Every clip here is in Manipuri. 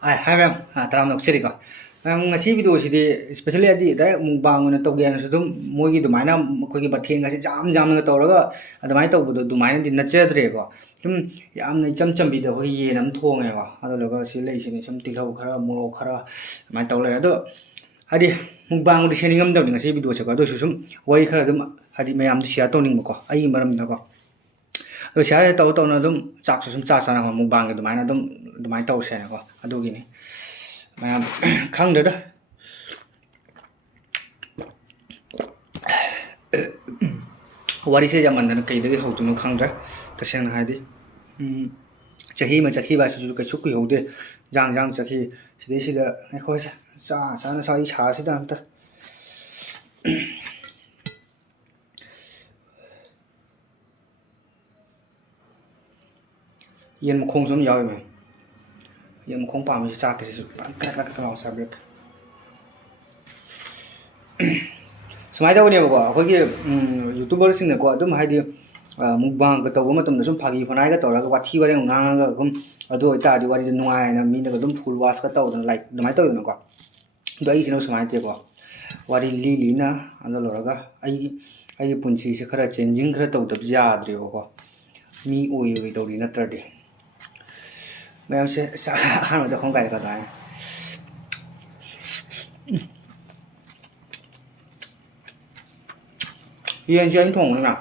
Ai hai mem taram nok siri ko mem ngasi video si di especially adi dai mukbang na to gen so dum moi gi dumaina ko gi bathen ngasi jam jam na to raga adumai to budu dumaina din na chedre ko sum yam na cham cham video ko ye nam thong e ko ado loga si lei si ni sum tilhau khara muro khara mai to le ado hadi mukbang di seni ngam dam ngasi video se ko ado sum wai khara dum hadi mayam di sia to ning ko ai maram da ko ado sia to to na dum chak sum cha sa na mukbang gi dumaina dum dumai to se na ko ado gi ni mayam khang da wari se jaman na kai da hau tu no khang da ta sen ha di chahi ma chahi ba su ka su ku hode jang jang chahi sidai sida ai kho sa na sa i cha sida ta yen khong sum yaw me yen khong pa mi cha ke su ka la sa brek sumai da ne ba ko gi youtuber sing ne ko adum hai di mukbang ka to ma tum sum phagi phonai ka to ra ka wathi ware ngang ga kum adu ta di wari nuai na mi ne ka dum full wash ka to like dumai to ne ko do ai sino sumai te ko wari li li na ando lo ra ga ai punchi se khara changing khara to dab ja dre ko mi oi oi to ri na tar de ma'am से हाँ मुझे खों काय करता है ये जैन थोंग ना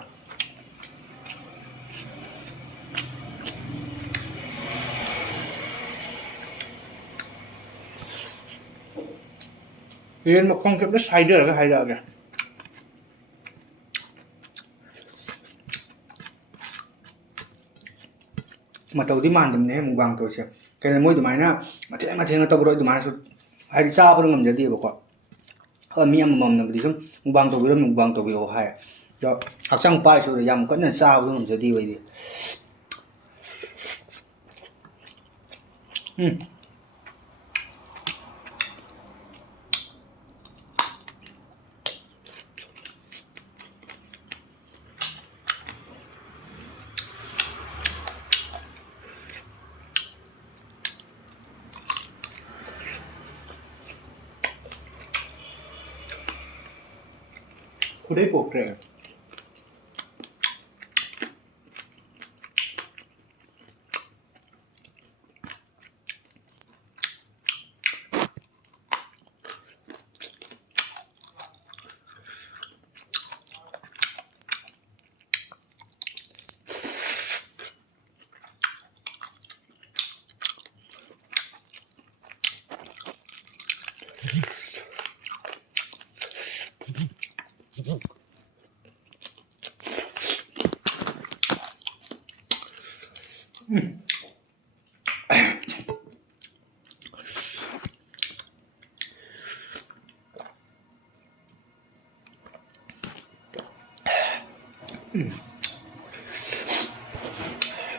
ये mà không kịp nó xay được cái hay được kìa mà đầu tiên màn thì em vàng tôi sẽ cái này mỗi tụi mày na mà thế nó tao rồi tụi mày số hay đi sao vẫn ngầm giờ đi bảo quoi mi em mầm nằm đi xuống vàng tôi biết vàng tôi biết hay cho học xong bài số để làm cái này sao vẫn ngầm giờ đi vậy đi khu đấy buộc rẻ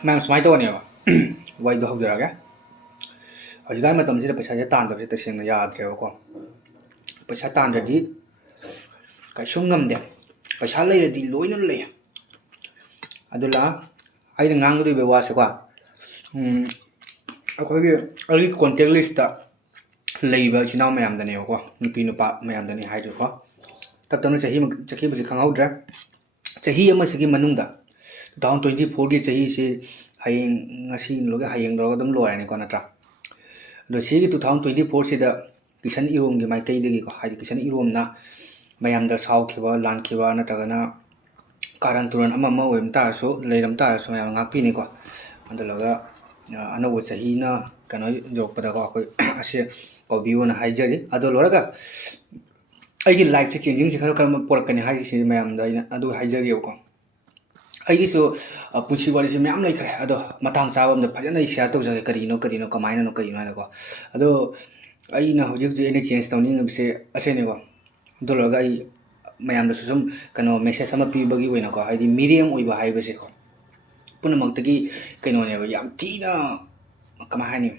mang smai to ne ba wai do hau jara ga hajgai ma tam ji da paisa ja tan da se ta sing na ya dre ko paisa tan da di kai sung ngam de paisa lai da di loi na lai adula ai da ngang du be wa se kwa akhoi ge ali contact list da lai ba chinau mayam da ne ko nupi nupa mayam da ni hai ju ko tab tam na chahi ba ji khang hau dra chahi ama se gi manung da 2024 की चाहिए से हाइंग ngasi लोगे हाइंग लोगे दम लोय ने को नत्रा दो सी की 2024 से द किशन इरोम के माइ कई देगी को हाइ किशन इरोम ना मयाम द साउ खिबा लान खिबा नतगना कारण तुरन अमा म वेम ता सो लेरम ता सो मयाम ngak pi ni ko अंद लोगा अनो वो चाहिए ना कनो जोक पदा को कोई असे को बियो ना हाइजरी अदो लोरगा आइगी लाइफ से चेंजिंग से खरो कर पोरक कने हाइ से मयाम द अदो हाइजरी को ꯑꯩꯒꯤꯁꯨ ꯄꯨꯟꯁꯤ ꯋꯥꯔꯤꯁꯦ ꯃꯌꯥꯝ ꯂꯩꯈ꯭ꯔꯦ ꯑꯗꯣ ꯃꯇꯥꯡ ꯆꯥꯕ ꯑꯃꯗ ꯐꯖꯅ ꯑꯩ ꯁꯤꯌꯔ ꯇꯧꯖꯒꯦ ꯀꯔꯤꯅꯣ ꯀꯃꯥꯏꯅꯅꯣ ꯀꯔꯤꯅꯣ ꯍꯥꯏꯅꯀꯣ ꯑꯗꯣ ꯑꯩꯅ ꯍꯧꯖꯤꯛ ꯍꯧꯖꯤꯛ ꯑꯩꯅ ꯆꯦꯟꯖ ꯇꯧꯅꯤꯡꯉꯤꯕꯁꯦ ꯑꯁꯤꯅꯦꯀꯣ ꯑꯗꯨ ꯂꯣꯏꯔꯒ ꯑꯩ ꯃꯌꯥꯝꯗꯁꯨ ꯁꯨꯝ ꯀꯩꯅꯣ ꯃꯦꯁꯦꯖ ꯑꯃ ꯄꯤꯕꯒꯤ ꯑꯣꯏꯅꯀꯣ ꯍꯥꯏꯗꯤ ꯃꯤꯔꯦꯝ ꯑꯣꯏꯕ ꯍꯥꯏꯕꯁꯦꯀꯣ ꯄꯨꯝꯅꯃꯛꯇꯒꯤ ꯀꯩꯅꯣꯅꯦꯕ ꯌꯥꯝ ꯊꯤꯅ ꯀꯃꯥꯏ ꯍꯥꯏꯅꯤ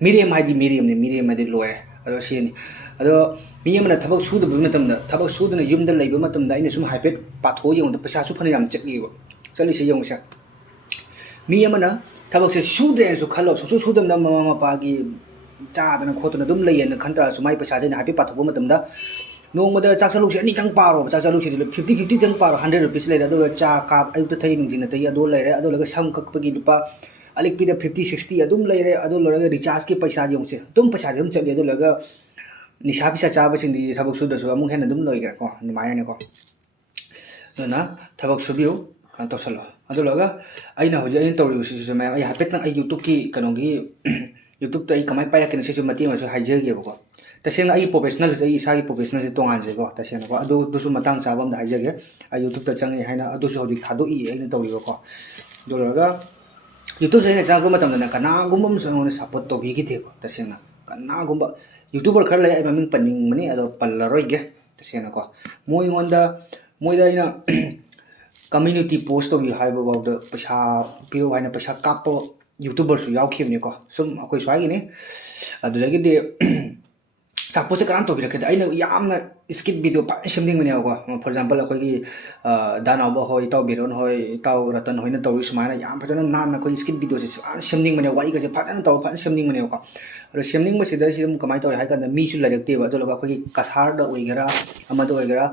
ꯃꯤꯔꯦꯝ ꯍꯥꯏꯗꯤ ꯃꯤꯔꯦꯝꯅꯦ ꯃꯤꯔꯦꯝ ꯍꯥꯏꯗꯤ ꯂꯣꯏꯔꯦ ꯑꯗꯣ ꯁꯤꯅꯤ ꯑꯗꯣ ꯃꯤ ꯑꯃꯅ ꯊꯕꯛ ꯁꯨꯗꯕ ꯃꯇꯝꯗ ꯊꯕꯛ ꯁꯨꯗꯅ ꯌꯨꯝꯗ ꯂꯩꯕ ꯃꯇꯝꯗ ꯑꯩꯅ ꯁꯨꯝ ꯍꯥꯏꯐꯦꯠ ꯄꯥꯊꯣꯛꯑ ꯌꯦꯡꯕꯗ ꯄꯩꯁꯥꯁꯨ ꯐꯅ ꯌꯥꯝ ꯆꯠꯂꯤꯕ ꯆꯠꯂꯤꯁꯦ ꯌꯦꯡꯉꯨꯁꯦ ꯃꯤ ꯑꯃꯅ ꯊꯕꯛꯁꯦ ꯁꯨꯗ꯭ꯔꯦꯅꯁꯨ ꯈꯜꯂꯣ ꯁꯨꯡꯁꯨ ꯁꯨꯗꯕꯅ ꯃꯃꯥ ꯃꯄꯥꯒꯤ चादना खोतना दुम लेयन खंतरा सुमाई पैसा जे हापी पाथोब मतमदा नोंगमदा चाक चलुक अनि तंग पारो चाक चलुक 50 तंग पारो 100 रुपीस लेरे अदो चा काप अयुत थै नुंजिन तै अदो लेरे अदो लगा सम ककपगी लुपा अलिक पिदा 50 60 अदुम लेरे अदो लगा रिचार्ज की पैसा जोंसे तुम पैसा जम चले अदो लगा निशा पिसा चाबा सिंदी सबक सुदसु अमु हेन दुम लइगर को निमायने को ना थबक सुबियो kan tawsalo adu laga aina hoje ain tawri si si ma ai hapet na ai youtube ki kanogi youtube ta ai kamai pa yakin si mati ma so haije ge ko ta sen ai professional ai isa gi professional si tongan je ko ta sen ko adu du su matang sa bam da haije ge ai youtube ta changi haina adu su hoji thado i aina tawri ko do laga youtube sai na cha ko matam na kana gum so ne support to bi gi the ko ta sen na kana gum youtuber khar lai ai maming paning mani ado pallaroi ge ta sen ko moi ngonda moi da ina community post to high about the pasha piro haina pasha kap youtuber su yaw khim ni ko sum akoi swai gi ni adu lagi de suppose karan to bi rakhe aina yamna skit video pa shimding mane ko for example akoi gi danaba hoi taw biron hoi taw ratan hoina taw ismaina yam phajana nan na koi skit video se shimding mane wari ga se phajana taw phan shimding mane ko ro shimding ma sidar sim kamai taw hai kan mi su larak te ba to loga koi kasar da oigera ama do oigera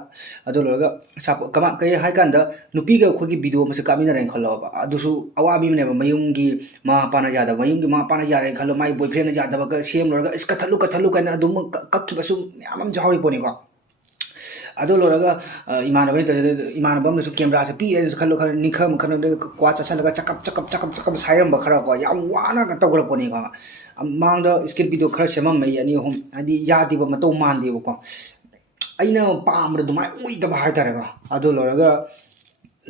adu loga sap kama kai hai kan da nupi ga koi gi video ma se kamina ren khalo ba adu su awabi mane ba mayung gi ma pana ja da mayung gi ma pana ja ren khalo mai boyfriend ja da ba ka sem loga is ka thalu kan adu kakki basu yamam jawri poni ko ado loraga imanaba imanaba su camera se pi es khalo khalo nikham khano de kwa cha sa laga chakap sairam ba khara ko yam wana ka tawra poni ko mang da skit video khara semam mai ani hom adi yadi ba mato man de ko aina pam da dumai ui da ba hai tare ko ado loraga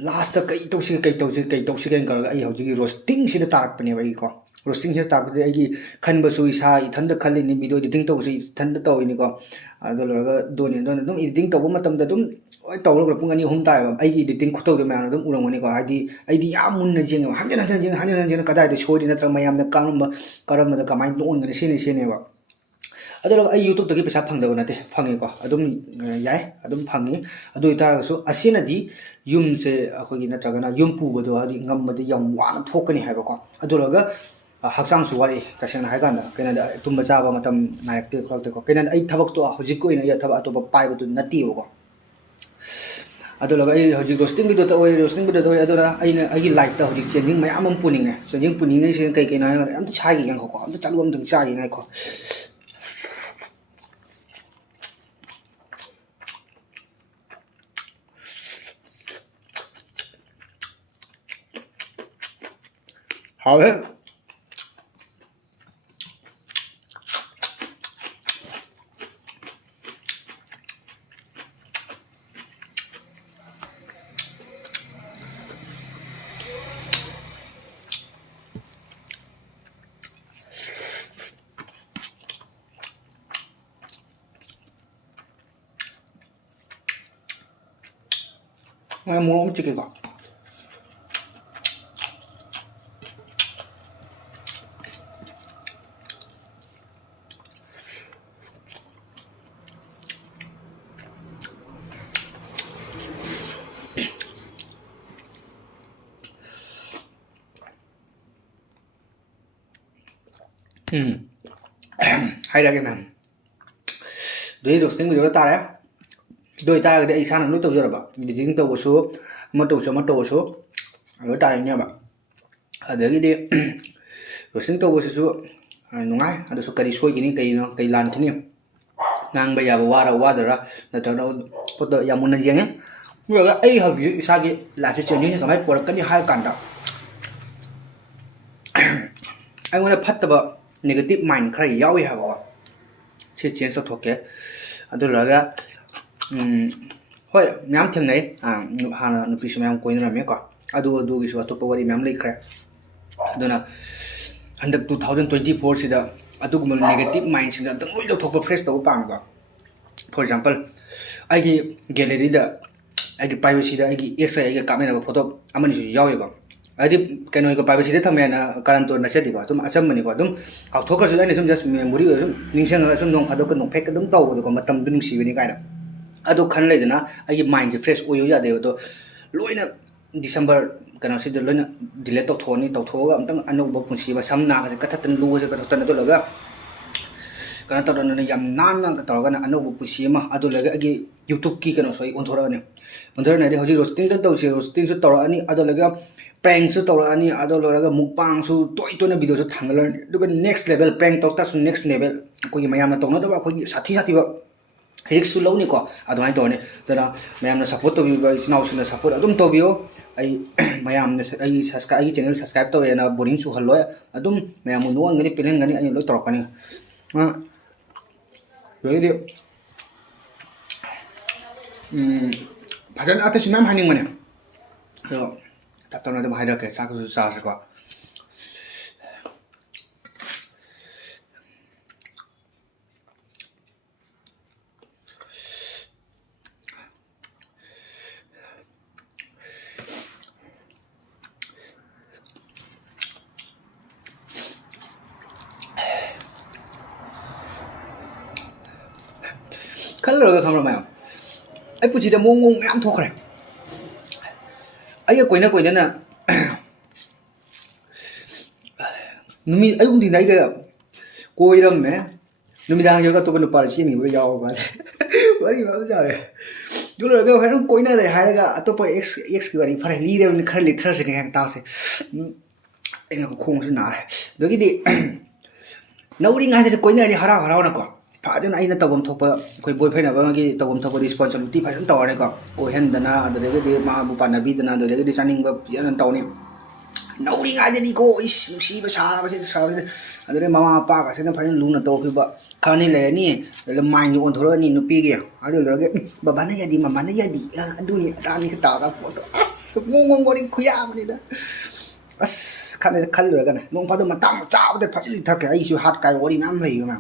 last kai to si kan ka ai hauji roasting si da tarak pani bai ko roasting here tap de ai khan ba su isa thanda khali ni video editing to si thanda to ni ko ado loraga doni don dum editing to matam da dum oi to lo pung ani hum ta ai editing khu to de ma dum urang ni ko ai di ya mun na jeng han kadai de shoi na tra mayam da karam da kamai on ne se ne ba ado loraga ai youtube to ki pesa phang da na te phangi ko adum yai adum phangi adu ita so asina di yum se akoi gi na tra na yum pu bo do adi ngam ba de yam wa na thokani ha ba ko ado loraga haksang su wari kasena hai kan da kena da tumba cha ba matam naik te khok te ko kena ai thabak to hojik ko ina ya thaba to ba pai ba tu nati ko ado laga ai hojik roasting video to oi roasting video to ado da ai na ai like ta hojik changing mai amam puning e changing puning e sen kai kai na am ta chai gi yang ko am ta chalu am tung cha gi ngai ko hao he Mai mua một chiếc gọt. Hay là cái này. Đấy đồ sinh của ta đấy. Đôi ta cái sang nó tàu rồi bạn, vì chính tàu số, một tàu số, ở tại nha bạn, ở đấy cái đi, rồi sinh tàu số, đúng ngay, ở số cái số cái lan thế này, ngang bây giờ qua rồi ra, là cho nó có đợi giờ muốn làm gì nhé, bây giờ ấy hợp với sao cái là cho chuyện như thế cái máy cái gì hai cản đó, anh muốn phát tập negative mind cái gì yếu vậy hả bạn, chỉ chiến sao thuộc cái, đó là cái hoi nyam thing nei hana nupi sumyam koin ra me ko adu gi so to powari myam lei khre aduna handak 2024 sida adu gum negative mind sida dang loi lo thok fresh to pam ko for example ai gi gallery da ai gi privacy da ai gi ex ai gi kamera photo amani su yawe ba ai di keno ko privacy da thamya na karan to na che di ko tum acham mani ko dum ka thok ka su ai sum just memory ningsang sum nong khado ko nong phek dum to ko matam dum si ni kai na ado khan le dana ai mind fresh oyo ya de to loina december kana si de loina delete to thoni to thoga amtang anu ba punsi ba samna ka ka tan lu ka tan to laga kana tawdana yam nan nan tawgana anobu pusi ma adu laga agi youtube ki kana soi onthorani onthorani de hoji roasting tan tawse roasting su tawrani adu laga prank su tawrani adu laga mukbang su toi toi na video su thangalani duga next level prank tawta su next level ko mayam na tawna da ko sathi ba Hirik su lau ni ko adumai tawni dana mayam na support to bi sinau sina support adum to bio ai mayam na ai subscribe ai channel subscribe to na boring su hallo adum mayam no ngani pilen ngani ani lo torokani jadi pajan atas nam haning mana so tak tahu nanti mahal ke saku susah sekali Kalau cái không là mày ấy bữa chỉ đã mua ngon em thuộc rồi ấy cái quỷ nữa nè nó mi ấy cũng thì đấy cái cô iram mẹ nó mi đang giờ cái tôi còn phải xin nghỉ bây giờ vậy vậy đi bao giờ chú rồi cái phải nó quỷ này hay là cái tôi phải x cái này phải lý đâu khơi lịch thơ sẽ cái hàng tao sẽ anh nó không thế nào đấy cái gì nấu đi ngay thì quỷ này đi hara nè con Fajan aina tawam thopa koi boyfriend aba gi tawam thopa responsibility fajan taware ko ko hendana adere de ma bu panabi dana de de chaning ba yan tawni nauri nga de ko is si ba sa ba se sa adere mama pa ka se na fajan luna to ki ba khani le ni le mai ni on thoro ni nu pi gi adu le ge baba na yadi mama na yadi adu ni ta ni ka ta ka photo as ngong ngori khuya ba ni da as khal le ga na mong pa do ma tam cha ba de fajan thak ke ai su hat kai ori nam lei ma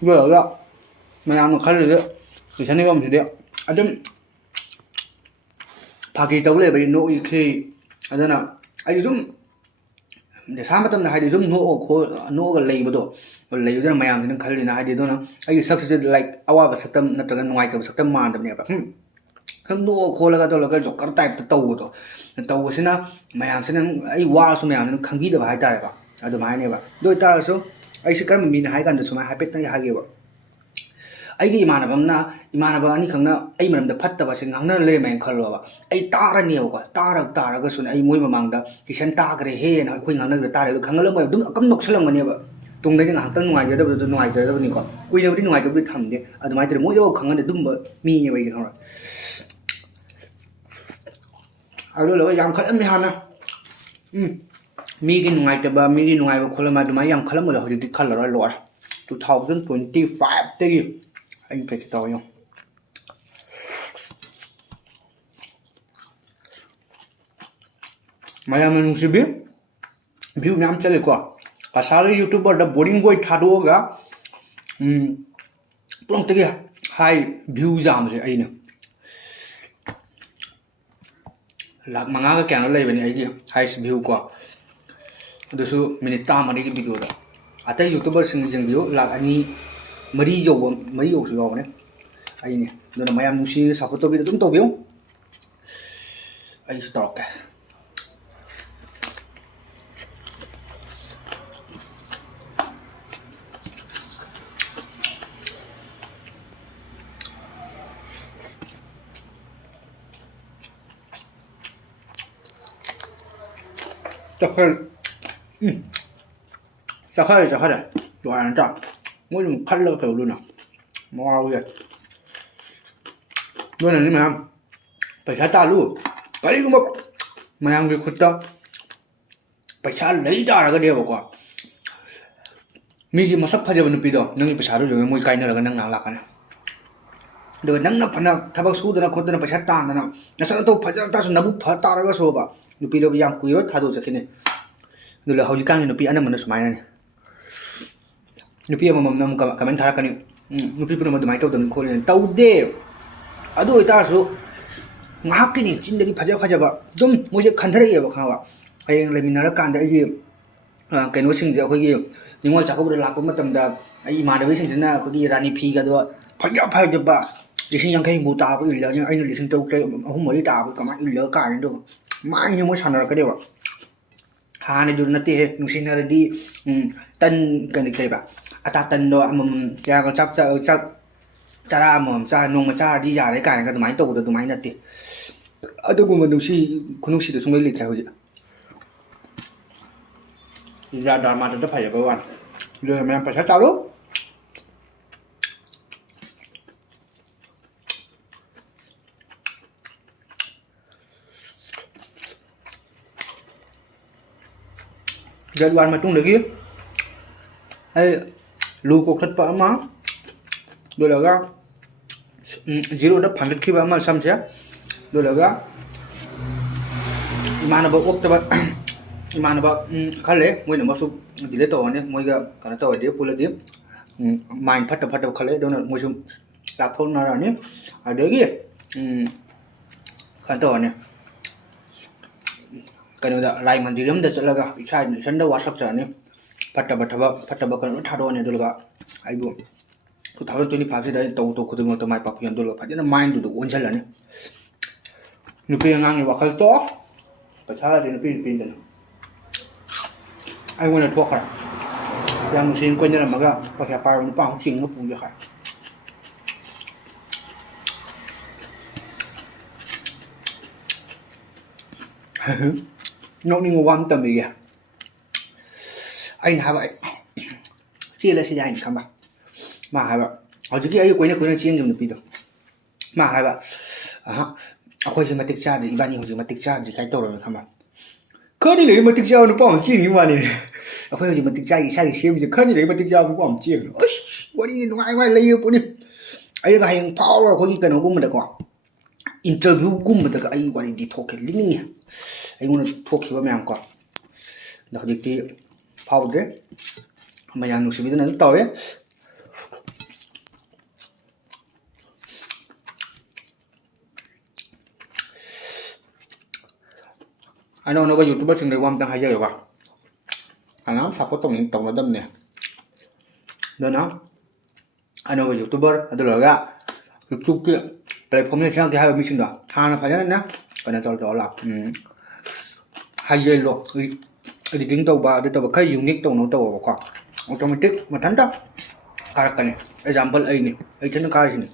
vừa đó mày ăn một khá là từ sáng đến hôm thì đấy anh đâm phá kỳ tấu lại bởi nội khi anh nói nào anh dùng để sáng bắt tâm là hai đứa dùng nô cái lấy vào đó lấy cho mày ăn thì nó khá là hai đứa đó nó anh sắc sẽ like awa và sắc tâm nó trở nên ngoài cái sắc tâm màn được nhỉ không nô khô là cái chỗ cái tay tàu xin na mày ăn xin anh qua số mày ăn nó khăng ghi được hai tay vậy à được hai này vậy đôi ta là số ai sẽ cầm mình hai cái đó số mà hai pet này hai cái vậy ai cái imana bam anh không na ai mà làm phát tập sinh ngang na lên mình khơi rồi ai ta ra nhiều quá ta ra cái số này ai mỗi mà mang đó thì sen ta cái he na khuyên ngang na ta ra khăng lên mà đúng cấm nọc slang này vậy tung đấy ngang tông ngoài cái đó này còn quay đâu đi ngoài cái thầm đi à tụi mày từ mỗi đâu khăng lên đúng mà mi như vậy không rồi à rồi là làm khơi ăn mì hàn à mi cái ngoài cái ba mi cái ngoài và khơi mà tụi mày làm khơi mà là hồi đi khơi rồi 2025 tới anh cái tao nhung mày làm mình sẽ biết view nam chơi qua cả sao youtuber đã boring boy thà đua cả plong tới hai view giảm rồi ấy nè lạc mang cái kẹo nó lấy về này ấy đi hai view qua được số minute tam mà đi cái video đó à tới youtuber sinh dừng view lạc anh mấy dầu sữa này ai nè rồi mày ăn mushi sao có tôi biết đúng tôi biết ai tao cả chắc hơi rồi rồi ăn chắc mỗi lần khăn là kiểu luôn à mau kìa luôn là như mà phải trả ta luôn cái gì mà mày ăn việc khuyết đâu phải trả lấy ra là cái điều của mình mà sắp phải giờ mình bị đâu nâng phải trả rồi mỗi cái nữa là cái nâng nào là cái này rồi nâng nó phải là thay bằng số đó nó phải trả ta nó sao tôi phải trả ta số nó bút phải ta ra cái số吧nó bị đâu bị ăn quý rồi thay đổi cho cái này rồi là hầu như cái này nó bị ăn mà nó smile này nupi amam nam comment tharakani nupi puna madumai tawdam khole tawde adu itasu ngahak kini chindagi phaja ba dum moje khandhare yeba khawa ayeng leminara kanda agi kaino sing je khoi gi ningoi chakobur lakpa matam da ai ma da sing na khoi rani phi ga do phaja ba lising yang kai mu ta ko illa ai lising tau kai ahum mari ta ko kama illa ka ndo ma ni mo sanar ka dewa ꯍꯥꯟꯅꯗꯨ ꯅꯠꯇꯦ ꯅꯨꯡꯁꯤꯅꯔꯗꯤ ꯇꯟ ꯀꯩꯅꯣ ꯀꯩꯕ ꯑꯇꯥ ꯇꯟꯗꯣ ꯑꯃꯃꯝ ꯌꯥꯒ ꯆꯥꯛ ꯆꯔꯥ ꯑꯃꯃꯝ ꯆꯥ ꯅꯣꯡꯃ ꯆꯥꯔꯗꯤ ꯌꯥꯔꯦ ꯀꯥꯏꯅꯒ ꯑꯗꯨꯃꯥꯏꯅ ꯇꯧꯕꯗꯣ ꯑꯗꯨꯃꯥꯏꯅ ꯅꯠꯇꯦ ꯑꯗꯨꯒꯨꯝꯕ ꯈꯨꯅꯨꯡꯁꯤꯗꯣ ꯁꯨꯡꯂꯩ ꯂꯩꯇ꯭ꯔꯦ ꯍꯧꯖꯤꯛ ꯗ꯭ꯔꯃꯥꯗꯨꯗ ꯐꯖꯕ ꯋꯥꯅꯤ ꯑꯗꯨꯅ ꯃꯌꯥꯝ ꯄꯩꯁꯥ ꯆꯥꯂꯨ ꯖꯠ ꯋꯥꯟ ꯃꯇꯨꯡꯗꯒꯤ ꯑꯩ ꯂꯨ ꯀꯣꯛꯊꯠꯄ ꯑꯃ ꯂꯣꯏꯔꯒ ꯖꯤꯔꯣꯗ ꯐꯥꯡꯒꯠꯈꯤꯕ ꯑꯃ ꯁꯝꯁꯦ ꯂꯣꯏꯔꯒ 이만하고 옥다바 이만하고 칼레 뭐이는 뭐수 딜레 떠오네 뭐이가 가나 떠오디 불러디 마인 파타 칼레 도나 뭐수 라폰 나라니 아데기 가나 떠오네 그러다 라이 만디름데 쩔라가 이차 선다 와삭 자네 파타바 kan thadone dulga aibu 2025 da to khudung to mai papion dulga phajana mind du onjalani nupi ngang ni wakal to pachala de nupi pin dan ai wona thokha yang sin ko nyara maga pakya par nu pa thing nu pu ya kha nok ni ngwam tam bi ya anh hai vậy chia là xin anh không bà mà hai bạn ở trước kia ấy quên chia dùng được bây giờ mà hai bạn akwai gì mà tích cha thì bạn nhiều gì mà tích cha thì cái tàu rồi không bà khơi đi lấy mà tích cha nó bỏ chia như mà này akwai gì mà tích cha thì sai thì xem gì khơi đi lấy mà tích cha nó bỏ chia ôi bữa đi ngoài lấy bữa đi ấy là hành phao rồi có gì cần nó cũng mà được quoi interview cũng mà được ấy gọi đi thuộc cái lính nhỉ ấy muốn thuộc cái mà quoi đặc biệt thì powder mayang nusibido na tawе ano no ba youtuber sing wam tang haja ba ana sa ko tong na dam ne do na ano ba youtuber adulaga youtube ke platform ne chang ke ha mi sing da ha na fa na kana chol to la haja lo editing tàu ba để tàu khai unique tàu nó tàu qua automatic mà thắng đó cái này example ấy này ấy trên cái gì này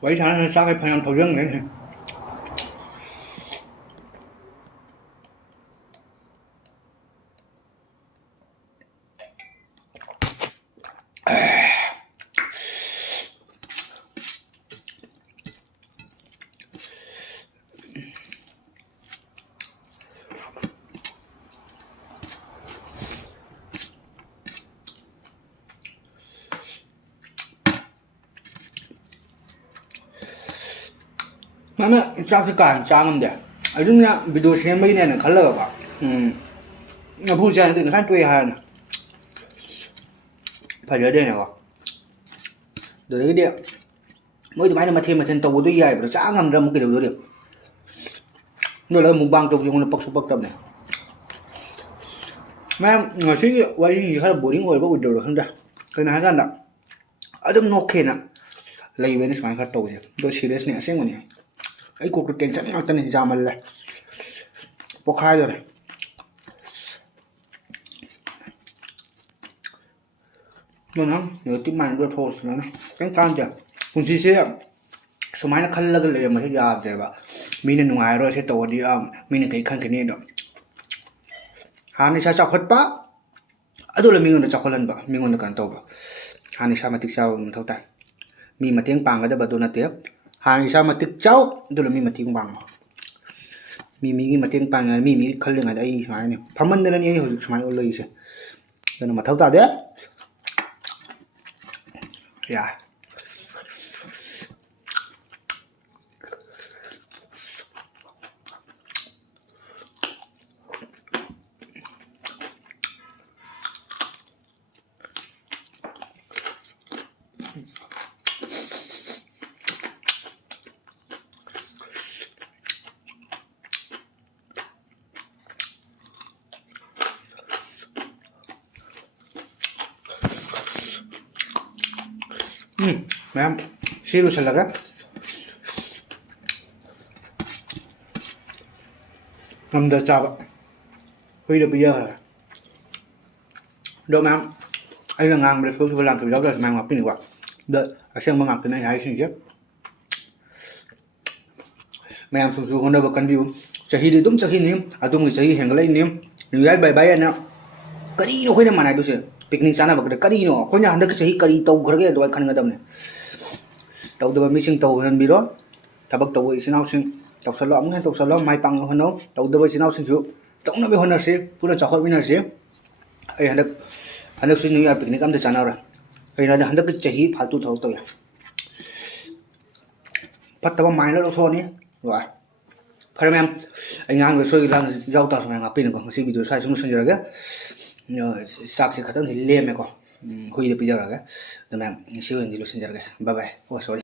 vậy sao cái phần thầu dân này mà sao cái cả trang không đấy ở trong nhà video xem mấy này là khá là bà nó phụ trang thì nó khá tùy hàng phải nhớ đây này bà rồi đấy cái điện mỗi thứ mấy mà thêm mà thêm tàu tôi dài và xã ngầm ra một cái điều đó được rồi là một bang trục dùng là bóc số bóc tâm này mà ngồi suy nghĩ quay gì khá là bổ đỉnh ngồi bóc video được không ta cái này là ở trong nó khen à lấy bên này khá tàu gì đôi serious này xem này cái cuộc cảnh sát ngắt tên ra mà lại bốc khai rồi này rồi nó nhớ tiếp màn rồi thôi nó căng căng chưa cùng chi xe số máy nó khăn là cái lời mà thấy ra rồi bà mình nên ngoài rồi sẽ tổ đi mình nên thấy khăn cái này đó hắn sẽ chọc hết bá ở đâu là mình còn chọc lần bà mình còn cần tổ bà hắn sẽ mà tiếp sau mình thâu tay mình mà tiếng bằng cái đó bà tôi là tiếp hàng sao mà tích cháu đó là mình mà tiếng bằng mình mà tiếng bằng mình khơi lên ở đây phải này phàm mình đây là hồi sáng ôn lấy xem đó là mà thấu ta đấy yeah Ma'am, see you salaga. Ngâm chaba. Huy được bây giờ rồi. Đâu ma'am. Anh là ngang để phương làm từ đó rồi mang ngọc cái này quả. Đợi, ở xem mang ngọc cái này hay xin chứ. Ma'am sung sung honda bakan biu. Chahi di tum chahi nim, atum ngi chahi hengalai nim. Niyai bye bye na. Kari no khoi na manai du se. Picnic chana bakde kari no. Khoi na handa ke chahi kari tau ghar ge do khan ngadam ne. Tau da mi sing tau han bi ro. Tabak tau isinau sing tau salo am tau salo mai pang hono. Tau da isinau sing ju. Tau na be hona se pura chakhot mi na se. Ai handa sin new year picnic am da chana ra. Ai na handa ke chahi phaltu thau to ya. Pataba mai lo tho ni. Rồi. Phải em anh ngang với xôi làm rau tàu sang ngọc pin còn xí video sai xuống rồi cái sạc xí khát thì lên mày còn huy được bây giờ rồi cái rồi em siêu anh đi lúc sinh giờ cái bye bye oh sorry